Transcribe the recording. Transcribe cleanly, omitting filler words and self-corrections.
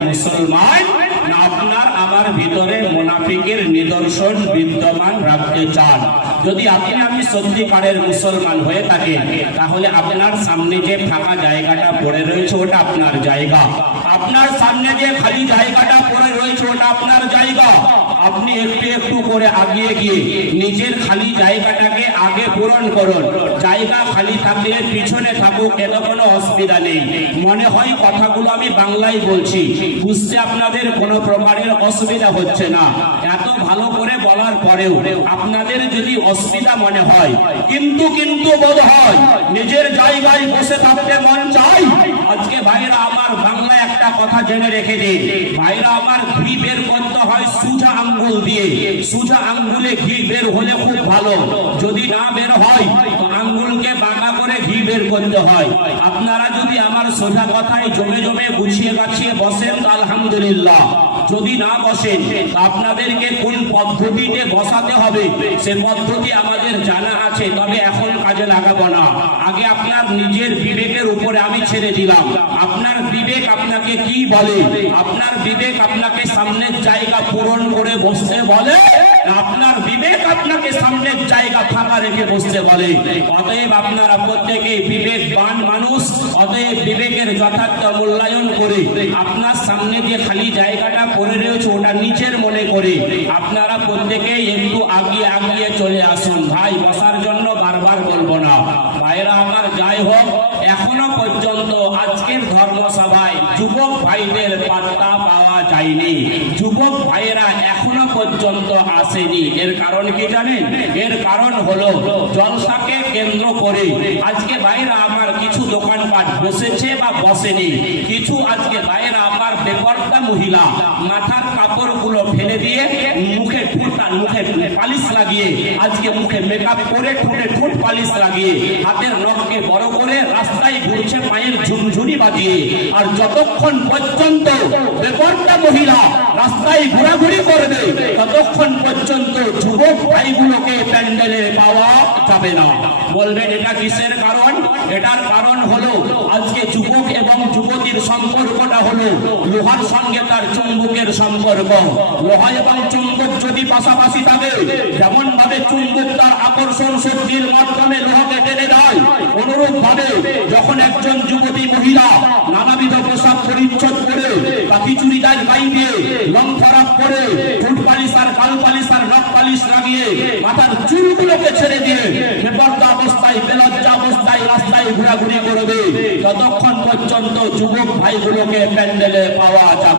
মুসলমান না আপনার আমার ভিতরে মুনাফিকের নিদর্শন বিদ্যমান রাখতে চান? যদি আপনি আমি সত্যিকারের মুসলমান হয়ে থাকেন তাহলে আপনার সামনে যে ফাঁকা জায়গাটা পড়ে রয়েছে ওটা আপনার জায়গা, আপনার সামনে যে খালি জায়গাটা পড়ে রয়েছে ওটা আপনার জায়গা। আপনি একটু একটু করে আগিয়ে গিয়ে নিজের খালি জায়গাটাকে আগে পূরণ করুন। জায়গা খালি থাকলে পিছনে থাকুক, এত কোনো অসুবিধা নেই। মনে হয় কথাগুলো আমি বাংলায় বলছি, বুঝতে আপনাদের কোনো প্রকারের অসুবিধা হচ্ছে না। এত ভালো করে বলার পরেও আপনাদের যদি অসুবিধা মনে হয়, কিন্তু বোধ হয় নিজের জায়গায় বসে থাকতে মন চাই। আজকে ভাইরা আমার বাংলা একটা কথা জেনে রেখে দিন, ভাইরা আমার ঘি বের করতে হয় সোজা আঙ্গুল দিয়ে। সোজা আঙ্গুলে ঘি বের হলে খুব ভালো, যদি না বের হয় তো আঙ্গুলকে বাঁকা করে ঘি বের করতে হয়। আপনারা যদি আমার সোজা কথায় জমে জমে গুছিয়ে গাছিয়ে বসেন তো আলহামদুলিল্লাহ, যদি না বসেন আপনাদেরকে কোন পদ্ধতিতে বসাতে হবে সে পদ্ধতি আমাদের জানা আছে, তবে এখন কাজে লাগাবো না। আগে আপনার নিজের বিবেকের উপরে আমি ছেড়ে দিলাম। আপনার বিবেক আপনাকে কি বলে? আপনার বিবেক আপনাকে সামনের জায়গা পূরণ করে বসতে বলে, আপনার বিবেক আপনাকে সামনের জায়গা ফাঁকা রেখে বসতে বলে? অতএব আপনারা প্রত্যেকে বিবেকবান মানুষ, অতএব বিবেকের যথার্থ মূল্যায়ন করে আপনার সামনে যে খালি জায়গাটা পড়ে রয়েছে ওটা নিচের মনে করে আপনারা প্রত্যেকে একটু আগিয়ে চলে আসুন। ভাই বসার জন্য বারবার বলবো না। ভাইরা আমার যাই হোক, এখনো পর্যন্ত আজকের ধর্মসভায় যুবক ভাইদের পাত্তা পাওয়া যায়নি। যুবক ভাইয়েরা এখনো পর্যন্ত আসেনি। এর কারণ কি জানেন? এর কারণ হলো জলসাকে কেন্দ্র করে আজকে ভাইরা আমার কিছু দোকানপাট বসেছে বা বসেনি। কিছু আজকে ভাইরা আমার বেপরদা মহিলা মাথার কাপড়গুলো ফেলে দিয়ে মুখে পালিশ লাগিয়ে, আজকে মুখে মেকআপ করে ঠোঁটে ঠোঁট পালিশ লাগিয়ে, হাতের নখকে বড় করে রাস্তায় ঘুরছে পায়ের ঝুনঝুনি বাজিয়ে। আর যতক্ষণ পর্যন্ত বেপরদা মহিলা রাস্তায় ঘোরাঘুরি করবে ততক্ষণ পর্যন্ত যুবক ভাইগুলোকে প্যান্ডেলে পাওয়া যাবে না। বলবেন এটা কিসের কারণ? এটার কারণ হলো আজকে যুবক এবং যুবতীর সম্পর্কটা হলো লোহার সঙ্গে তার চুম্বকের সম্পর্ক। লোহা এবং চুম্বক যদি পাশাপাশি থাকে, যেমন ভাবে চুম্বক তার আকর্ষণ শক্তির মাধ্যমে লোহাকে টেনে দেয়, অনুরূপ ভাবে যখন একজন যুবতী মহিলা নানাবিধ পোশাক পরিচ্ছদ করে, পাখি চুড়িদার গায়ে দিয়ে, লং ফরাক করে, ঠোঁট পালিশ আর গাল পালিশ আর নখ পালিশ লাগিয়ে, মাথার চুলগুলোকে ছেড়ে দিয়ে বেপরদা অবস্থায় বেলজ্জা অবস্থায় রাস্তায় ঘোরাঘুরি করবে, ততক্ষণ পর্যন্ত যুবক ভাইগুলোকে প্যান্ডেলে পাওয়া যাবে।